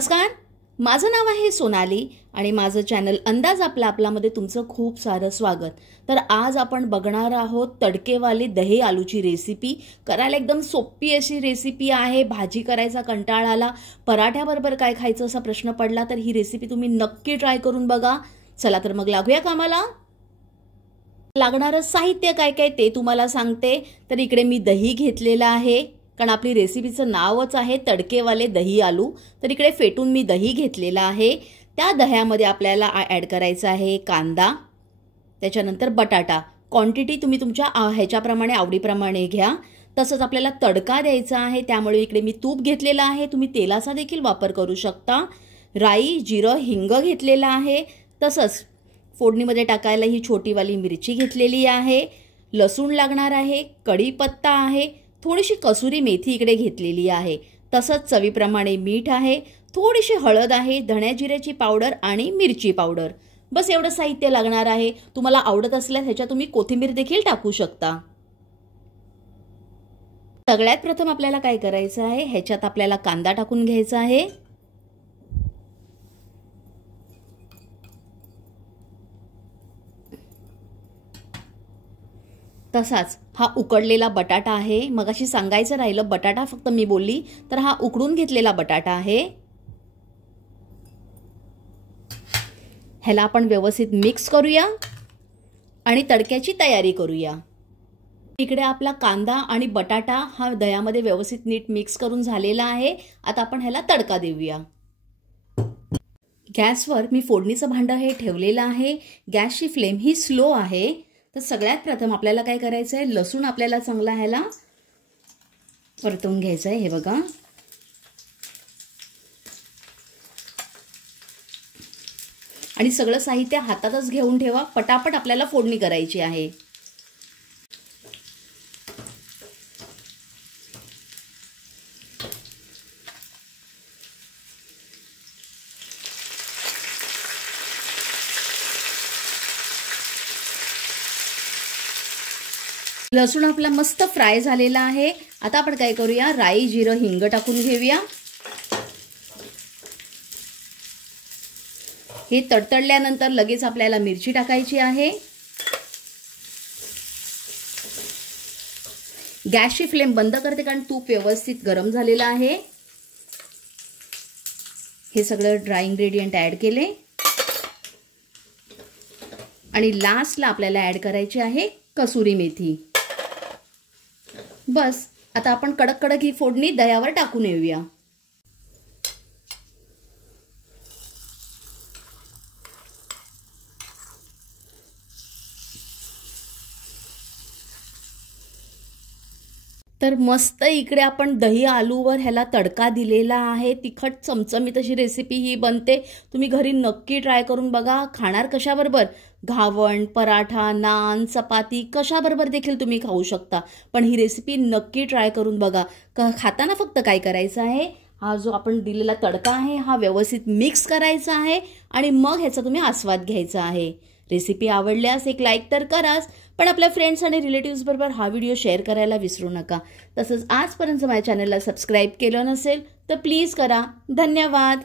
नमस्कार, माझं नाव आहे सोनाली आणि माझं चॅनल अंदाज आपला मध्ये तुमचं खूप सारं स्वागत। तर आज आपण बघणार आहोत तडकेवाली दही आलूची रेसिपी। करायला एकदम सोपी अशी रेसिपी आहे। भाजी करायचा कंटाळा आला, पराठ्याबरोबर काय खायचं असा प्रश्न पडला तर ही रेसिपी तुम्ही नक्की ट्राय करून बघा। चला तर मग लागूया कामाला। लागणारं साहित्य काय काय ते तुम्हाला सांगते। तर इकडे मी दही घेतलेला आहे, कारण आपली रेसिपीचं नावच आहे तडकेवाले दही आलू। तर इकडे फेटून मी दही घेतलेला आहे। त्या दह्यामध्ये आपल्याला ॲड करायचा आहे कांदा, त्याच्यानंतर बटाटा। क्वांटिटी तुम्ही तुमच्या ह्याच्याप्रमाणे आवडीप्रमाणे घ्या। तसंच आपल्याला तडका द्यायचा आहे, त्यामुळे इकडे मी तूप घेतलेला आहे, तुम्ही तेलाचा देखील वापर करू शकता। राई, जिरं, हिंग घेतलेला आहे। तसंच फोडणीमध्ये टाकायला ही छोटीवाली मिरची घेतलेली आहे, लसूण लागणार आहे, कढीपत्ता आहे, थोडीशी कसुरी मेथी इकडे घेतलेली आहे। तसंच चवीप्रमाणे मीठ आहे, थोडीशी हळद आहे, धण्या जिऱ्याची पावडर आणि मिरची पावडर। बस एवढं साहित्य लागणार आहे। तुम्हाला आवडत असल्यास ह्याच्यात तुम्ही कोथिंबीर देखील टाकू शकता। सगळ्यात प्रथम आपल्याला काय करायचं आहे, ह्याच्यात आपल्याला कांदा टाकून घ्यायचा आहे। तसाच हा उकडलेला बटाटा आहे। मगाशी सांगायचं राहिलं, बटाटा फक्त मी बोलली, तर हा उकडून घेतलेला बटाटा आहे। ह्याला आपण व्यवस्थित मिक्स करूया आणि तडक्याची तयारी करूया। इकडे आपला कांदा आणि बटाटा हा दह्यामध्ये व्यवस्थित नीट मिक्स करून झालेला आहे। आता आपण ह्याला तडका देऊया। गॅसवर मी फोडणीचं भांडं हे ठेवलेलं आहे। गॅसची फ्लेम ही स्लो आहे। तर सगळ्यात प्रथम आपल्याला काय करायचं आहे, लसूण आपल्याला चांगला ह्याला परतवून घ्यायचं आहे। हे बघा, आणि सगळं साहित्य हातातच घेऊन ठेवा, पटापट आपल्याला फोडणी करायची आहे। लसूण आपला मस्त फ्राय झालेला आहे। आता आपण काय करूया, राई, जिरं, हिंग टाकून घेऊया। हे तडतडल्यानंतर लगेच आपल्याला मिरची टाकायची आहे। गॅसची फ्लेम बंद करते, कारण तूप व्यवस्थित गरम झालेलं आहे। हे सगळं ड्राय इंग्रेडियंट ऍड केले आणि लास्टला आपल्याला ऍड करायची आहे कसुरी मेथी। बस आता आपण कडक कडक ही फोडणी दह्यावर टाकून येऊया। तर मस्त इकडे आपण दही आलूवर ह्याला तडका दिलेला आहे। तिखट चमचमीत अशी रेसिपी ही बनते। तुम्ही घरी नक्की ट्राय करून बघा। खाणार कशाबरोबर, घावण, पराठा, नान, चपाती कशाबरोबर देखील तुम्ही खाऊ शकता। पण ही रेसिपी नक्की ट्राय करून बघा। खाताना फक्त काय करायचं आहे, हा जो आपण दिलेला तडका आहे हा व्यवस्थित मिक्स करायचा आहे आणि मग ह्याचा तुम्ही आस्वाद घ्यायचा आहे। रेसिपी आवडल्यास एक लाईक तर कराच, पण आपल्या फ्रेंड्स आणि रिलेटिव्स बरोबर हा व्हिडिओ शेअर करायला विसरू नका। तसंच आजपर्यंत माझ्या चॅनलला सबस्क्राईब केलं नसेल तर प्लीज करा। धन्यवाद।